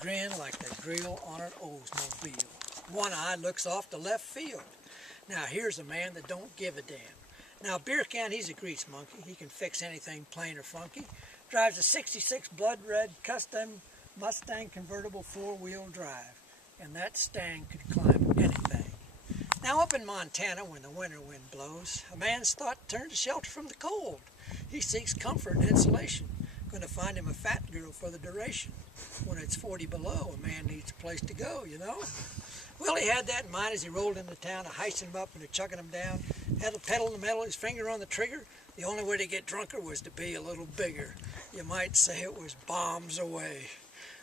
grin like the grill on an Oldsmobile. One eye looks off to left field. Now here's a man that don't give a damn. Now Beer Can, he's a grease monkey. He can fix anything plain or funky. Drives a 66 blood red custom Mustang convertible 4-wheel drive. And that Stang could climb anything. Now up in Montana when the winter wind blows, a man's thought turns to shelter from the cold. He seeks comfort and insulation. Going to find him a fat girl for the duration. When it's 40 below, a man needs a place to go, you know. Well, he had that in mind as he rolled into town, heisting him up and chucking him down. Had the pedal in the metal, his finger on the trigger. The only way to get drunker was to be a little bigger. You might say it was bombs away.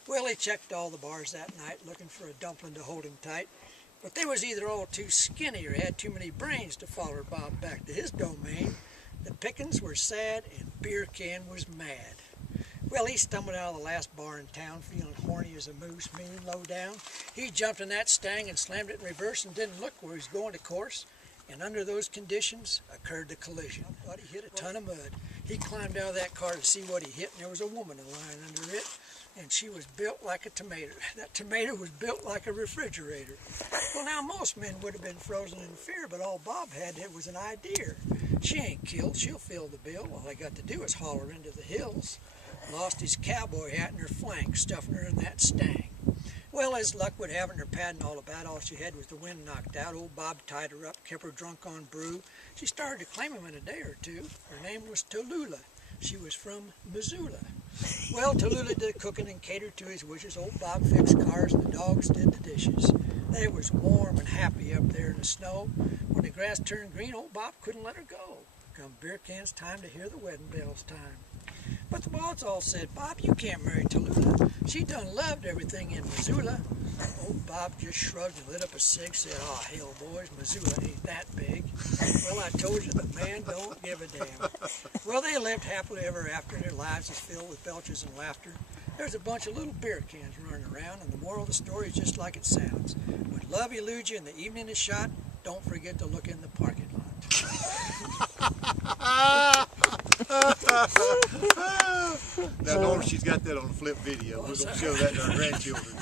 Well, he checked all the bars that night, looking for a dumpling to hold him tight. But they was either all too skinny or had too many brains to follow Bob back to his domain. The pickings were sad and Beer Can was mad. Well, he stumbled out of the last bar in town, feeling horny as a moose, mean low down. He jumped in that Stang and slammed it in reverse and didn't look where he was going to course. And under those conditions occurred the collision. Thought he hit a ton of mud. He climbed out of that car to see what he hit, and there was a woman lying under it. And she was built like a tomato. That tomato was built like a refrigerator. Well, now most men would have been frozen in fear, but all Bob had was an idea. She ain't killed, she'll fill the bill. All I got to do is haul her into the hills. Lost his cowboy hat in her flank, stuffing her in that Stang. Well, as luck would have it, her padding all about, all she had was the wind knocked out. Old Bob tied her up, kept her drunk on brew. She started to claim him in a day or two. Her name was Tallulah. She was from Missoula. Well, Tallulah did cooking and catered to his wishes. Old Bob fixed cars and the dogs did the dishes. They was warm and happy up there in the snow. When the grass turned green, old Bob couldn't let her go. Come Beer Can's time to hear the wedding bells time. But the boss all said, Bob, you can't marry Tallulah. She done loved everything in Missoula. Old Bob just shrugged and lit up a cig, said, "Aw, hell, boys, Missoula ain't that big." Well, I told you, the man don't give a damn. Well, they lived happily ever after, and their lives is filled with belches and laughter. There's a bunch of little beer cans running around, and the moral of the story is just like it sounds. When love eludes you and the evening is shot, don't forget to look in the parking lot. Now, Norm, she's got that on a flip video. We're going to show that to our grandchildren.